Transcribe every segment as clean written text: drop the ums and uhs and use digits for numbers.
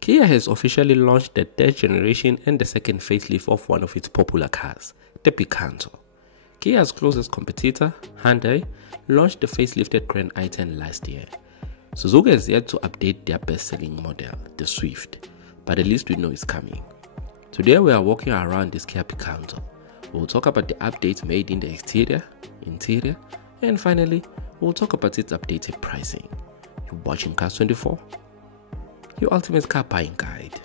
Kia has officially launched the third generation and the second facelift of one of its popular cars, the Picanto. Kia's closest competitor, Hyundai, launched the facelifted Grand i10 last year. Suzuki has yet to update their best-selling model, the Swift, but at least we know it's coming. Today we are walking around this Kia Picanto. We'll talk about the updates made in the exterior, interior, and finally, we'll talk about its updated pricing. You're watching Cars 24, your ultimate car buying guide.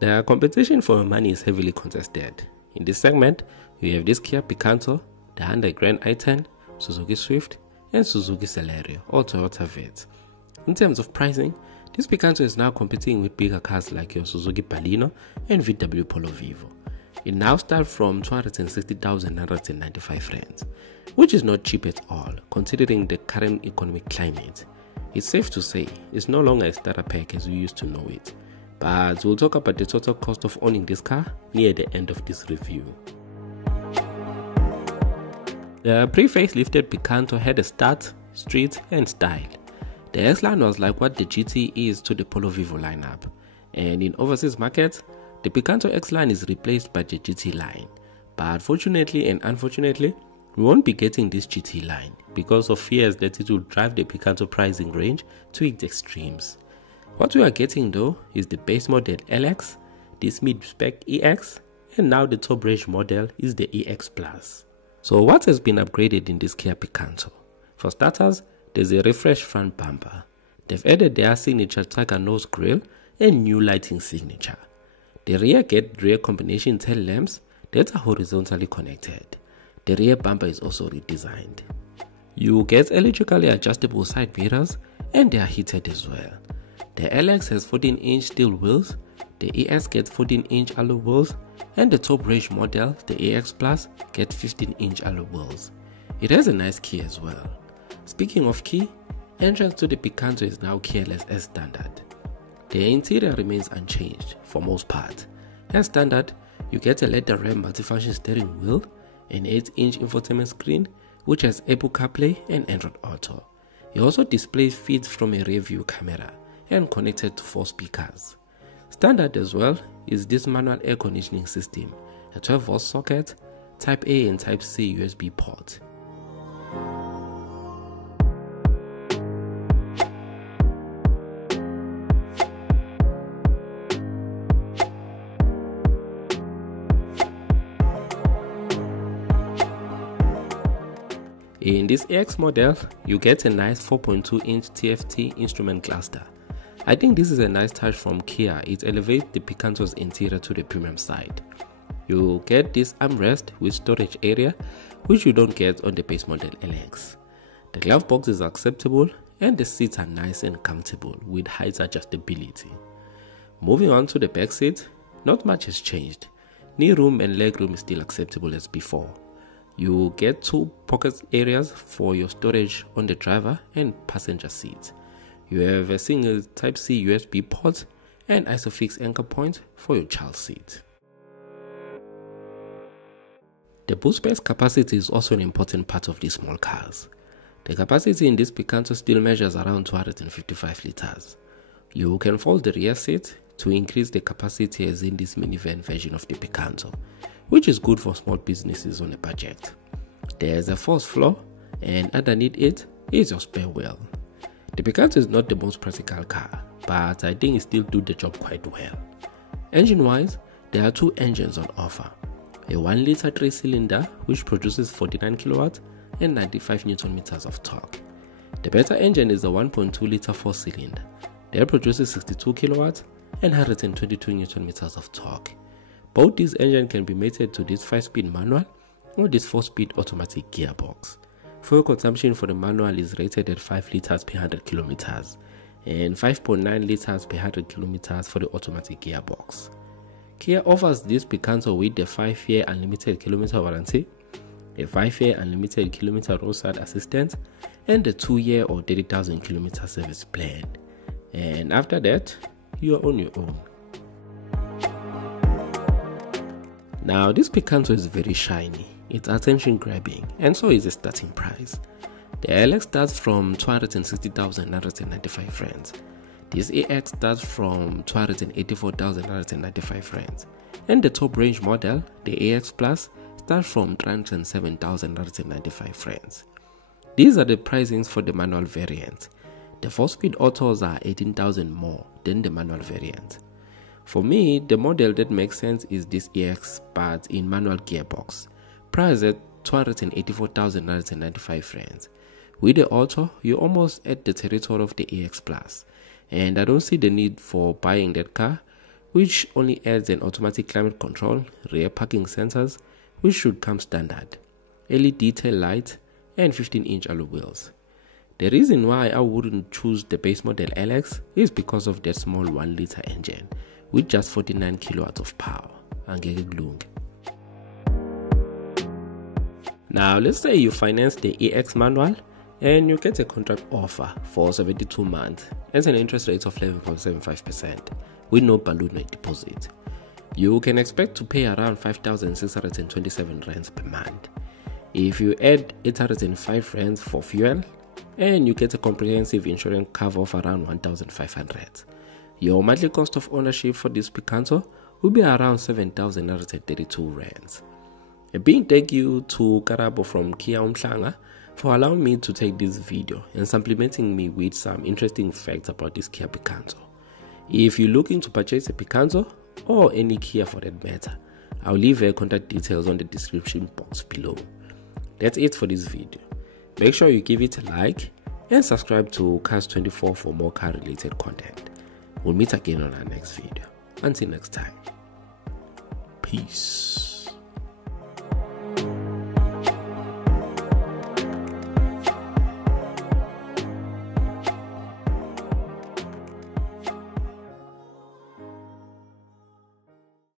The competition for money is heavily contested. In this segment, we have this Kia Picanto, the Hyundai Grand i10, Suzuki Swift, and Suzuki Celerio, or Toyota Vet. In terms of pricing, this Picanto is now competing with bigger cars like your Suzuki Baleno and VW Polo Vivo. It now starts from 260,995 rands, which is not cheap at all considering the current economic climate. It's safe to say it's no longer a starter pack as we used to know it, but we'll talk about the total cost of owning this car near the end of this review. The pre-facelifted Picanto had a start, street and style. The S-Line was like what the GT is to the Polo Vivo lineup, and in overseas markets, the Picanto X-Line is replaced by the GT line, but fortunately and unfortunately, we won't be getting this GT line because of fears that it will drive the Picanto pricing range to its extremes. What we are getting though is the base model LX, this mid-spec EX, and now the top range model is the EX Plus. So what has been upgraded in this Kia Picanto? For starters, there's a refreshed front bumper. They've added their signature tiger nose grille and new lighting signature. The rear get rear combination tail lamps that are horizontally connected. The rear bumper is also redesigned. You get electrically adjustable side mirrors and they are heated as well. The LX has 14-inch steel wheels, the EX gets 14-inch alloy wheels, and the top range model, the EX Plus, gets 15-inch alloy wheels. It has a nice key as well. Speaking of key, entrance to the Picanto is now keyless as standard. The interior remains unchanged for most part. As standard, you get a leather wrap multifunction steering wheel, an 8-inch infotainment screen which has Apple CarPlay and Android Auto. It also displays feeds from a rear view camera and connected to 4 speakers. Standard as well is this manual air conditioning system, a 12-volt socket, Type A and Type C USB port. In this EX model, you get a nice 4.2-inch TFT instrument cluster. I think this is a nice touch from Kia. It elevates the Picanto's interior to the premium side. You get this armrest with storage area, which you don't get on the base model LX. The glove box is acceptable and the seats are nice and comfortable with height adjustability. Moving on to the back seat, not much has changed. Knee room and leg room is still acceptable as before. You get 2 pocket areas for your storage on the driver and passenger seat. You have a single Type C USB port and ISOFIX anchor point for your child seat. The boot space capacity is also an important part of these small cars. The capacity in this Picanto still measures around 255 liters. You can fold the rear seat to increase the capacity as in this minivan version of the Picanto, which is good for small businesses on a budget. There's a 4th floor and underneath it is your spare wheel. The Picanto is not the most practical car, but I think it still do the job quite well. Engine wise, there are 2 engines on offer. A 1-liter 3-cylinder which produces 49 kilowatts and 95 Newton meters of torque. The better engine is the 1.2-liter 4-cylinder that produces 62 kilowatts and 122 Newton meters of torque. Both these engines can be mated to this 5-speed manual or this 4-speed automatic gearbox. Fuel consumption for the manual is rated at 5 liters per 100 kilometers and 5.9 liters per 100 kilometers for the automatic gearbox. Kia offers this Picanto with the 5-year unlimited kilometer warranty, a 5-year unlimited kilometer roadside assistance, and a 2-year or 30,000 kilometer service plan. And after that, you are on your own. Now this Picanto is very shiny, it's attention grabbing, and so is the starting price. The LX starts from 260,995 rands. This AX starts from 284,995 rands. And the top range model, the AX Plus, starts from 307,995 rands. These are the pricings for the manual variant. The 4-speed autos are 18,000 more than the manual variant. For me, the model that makes sense is this EX but in manual gearbox, priced at 284,995 rands. With the auto, you're almost at the territory of the AX Plus, and I don't see the need for buying that car, which only adds an automatic climate control, rear parking sensors, which should come standard, LED tail lights, and 15-inch alloy wheels. The reason why I wouldn't choose the base model LX is because of that small 1-liter engine with just 49 kilowatts of power. Now let's say you finance the EX manual and you get a contract offer for 72 months at an interest rate of 11.75% with no balloon deposit. You can expect to pay around 5,627 rands per month. If you add 805 rands for fuel and you get a comprehensive insurance cover of around 1,500, your monthly cost of ownership for this Picanto will be around 7,932 rands. A big thank you to Karabo from Kia Umhlanga for allowing me to take this video and supplementing me with some interesting facts about this Kia Picanto. If you're looking to purchase a Picanto or any Kia for that matter, I'll leave their contact details on the description box below. That's it for this video. Make sure you give it a like and subscribe to Cars24 for more car related content. We'll meet again on our next video. Until next time, peace.